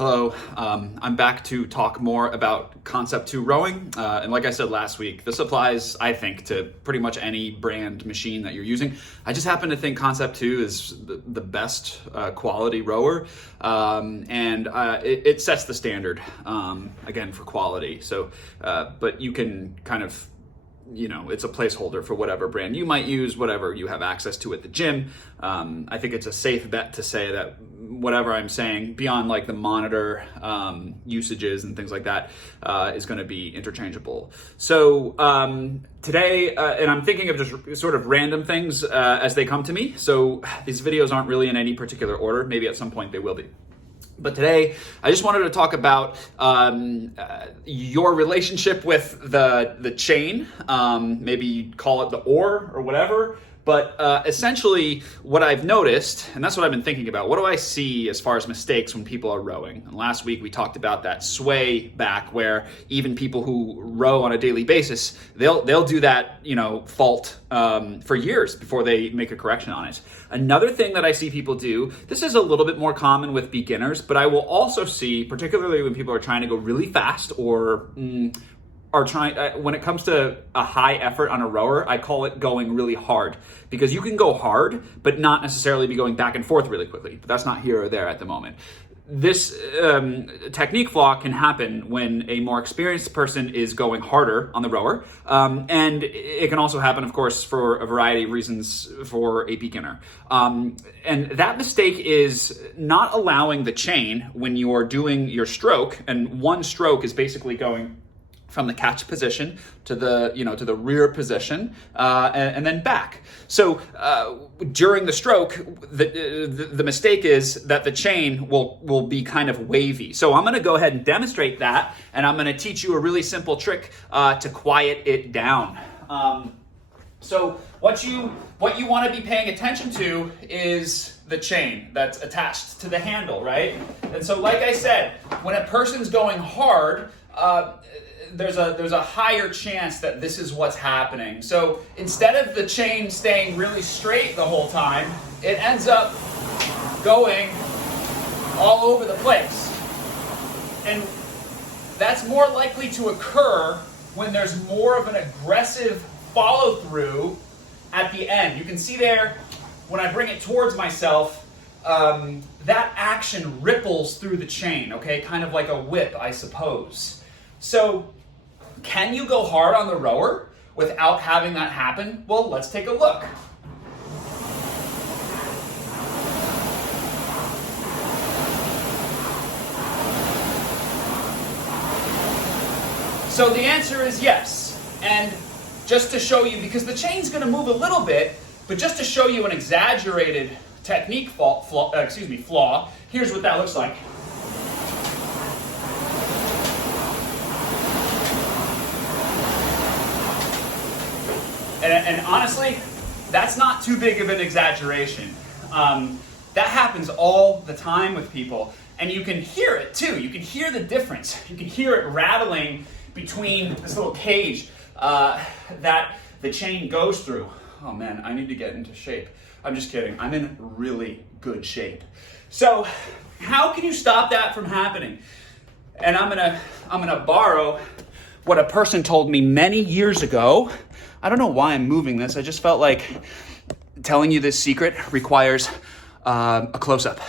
Hello, I'm back to talk more about Concept 2 rowing. And like I said last week, this applies, I think, to pretty much any brand machine that you're using. I just happen to think Concept 2 is the best quality rower. It sets the standard, again, for quality. So, but you can kind of, it's a placeholder for whatever brand you might use, whatever you have access to at the gym. I think it's a safe bet to say that whatever I'm saying beyond like the monitor usages and things like that is going to be interchangeable. So today, and I'm thinking of just sort of random things as they come to me. So these videos aren't really in any particular order. Maybe at some point they will be. But today, I just wanted to talk about your relationship with the chain. Maybe you'd call it the oar or whatever. But essentially, what I've noticed, and that's what I've been thinking about, what do I see as far as mistakes when people are rowing? And last week, we talked about that sway back where even people who row on a daily basis, they'll do that, fault for years before they make a correction on it. Another thing that I see people do, this is a little bit more common with beginners, but I will also see, particularly when people are trying to go really fast or are trying, when it comes to a high effort on a rower, I call it going really hard, because you can go hard, but not necessarily be going back and forth really quickly. But that's not here or there at the moment. This technique flaw can happen when a more experienced person is going harder on the rower. And it can also happen, of course, for a variety of reasons for a beginner. And that mistake is not allowing the chain when you're doing your stroke, and one stroke is basically going from the catch position to the rear position, and then back. So during the stroke, the mistake is that the chain will be kind of wavy. So I'm going to go ahead and demonstrate that, and I'm going to teach you a really simple trick to quiet it down. So what you want to be paying attention to is the chain that's attached to the handle, right? And so, like I said, when a person's going hard, there's a higher chance that this is what's happening. So instead of the chain staying really straight the whole time, it ends up going all over the place. And that's more likely to occur when there's more of an aggressive follow through at the end. You can see there, when I bring it towards myself, that action ripples through the chain, okay? Kind of like a whip, I suppose. So, can you go hard on the rower without having that happen? Well, let's take a look. So the answer is yes. And just to show you, because the chain's going to move a little bit, but just to show you an exaggerated technique flaw, here's what that looks like. And honestly, that's not too big of an exaggeration. That happens all the time with people. And you can hear it too. You can hear the difference. You can hear it rattling between this little cage that the chain goes through. Oh man, I need to get into shape. I'm just kidding. I'm in really good shape. So how can you stop that from happening? And I'm gonna borrow what a person told me many years ago. I don't know why I'm moving this. I just felt like telling you this secret requires a close-up.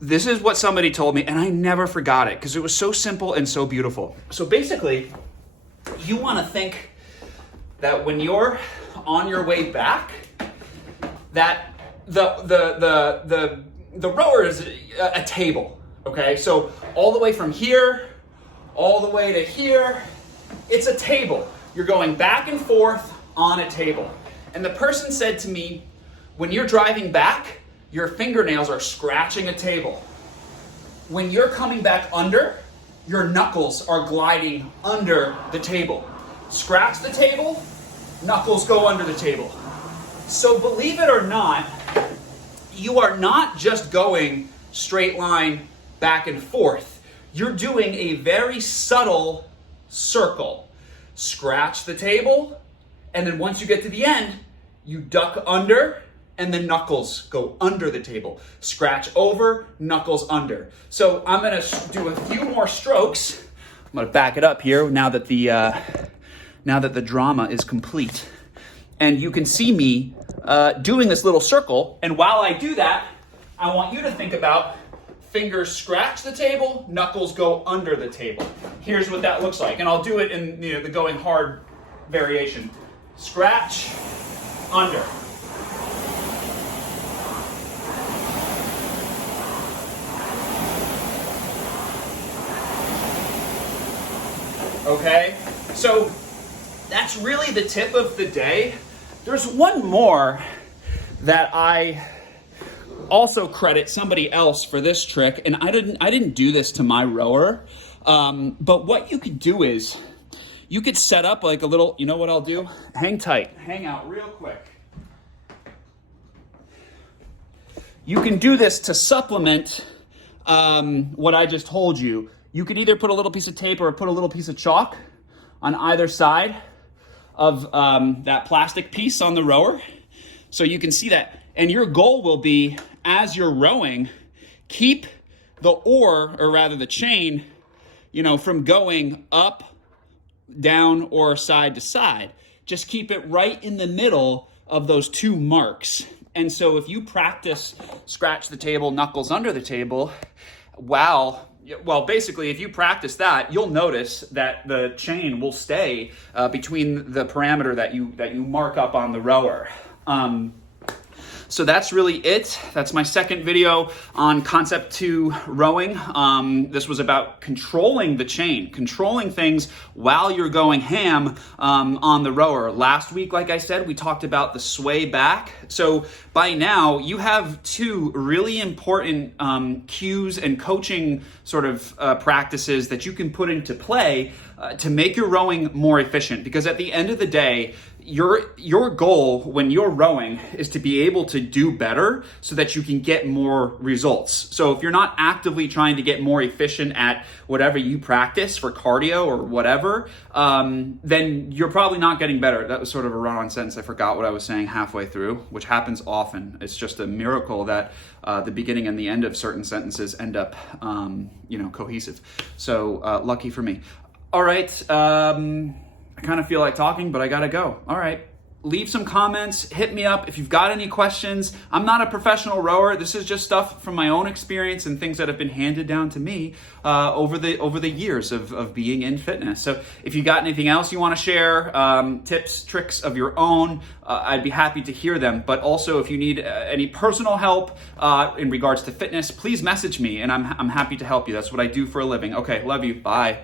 This is what somebody told me, and I never forgot it because it was so simple and so beautiful. So basically, you want to think that when you're on your way back, that the rower is a table. Okay, so all the way from here, all the way to here, it's a table. You're going back and forth on a table. And the person said to me, when you're driving back, your fingernails are scratching a table. When you're coming back under, your knuckles are gliding under the table. Scratch the table, knuckles go under the table. So believe it or not, you are not just going straight line back and forth. You're doing a very subtle circle. Scratch the table, and then once you get to the end, you duck under and the knuckles go under the table. Scratch over, knuckles under. So I'm gonna do a few more strokes. I'm gonna back it up here now that the drama is complete. And you can see me doing this little circle. And while I do that, I want you to think about fingers scratch the table, knuckles go under the table. Here's what that looks like. And I'll do it in the going hard variation. Scratch, under. Okay, so that's really the tip of the day. There's one more that I also credit somebody else for this trick, and I didn't do this to my rower, but what you could do is you could set up like a little, you know what I'll do? Hang tight, hang out real quick. You can do this to supplement what I just told you. You could either put a little piece of tape or put a little piece of chalk on either side of that plastic piece on the rower. So you can see that. And your goal will be, as you're rowing, keep the oar, or rather the chain, from going up, down, or side to side. Just keep it right in the middle of those two marks. And so if you practice scratch the table, knuckles under the table, well, basically, if you practice that, you'll notice that the chain will stay between the parameter that you mark up on the rower. So that's really it. That's my second video on Concept 2 rowing. This was about controlling the chain, controlling things while you're going ham on the rower. Last week, like I said, we talked about the sway back. So by now, you have two really important cues and coaching sort of practices that you can put into play to make your rowing more efficient. Because at the end of the day, your goal when you're rowing is to be able to do better so that you can get more results. So if you're not actively trying to get more efficient at whatever you practice for cardio or whatever, then you're probably not getting better. That was sort of a run-on sentence. I forgot what I was saying halfway through, which happens often. It's just a miracle that the beginning and the end of certain sentences end up, cohesive. So lucky for me. All right. I kind of feel like talking, but I gotta go. All right. Leave some comments. Hit me up if you've got any questions. I'm not a professional rower. This is just stuff from my own experience and things that have been handed down to me over the years of being in fitness. So if you got anything else you want to share, tips, tricks of your own, I'd be happy to hear them. But also, if you need any personal help in regards to fitness, please message me, and I'm happy to help you. That's what I do for a living. Okay, love you. Bye.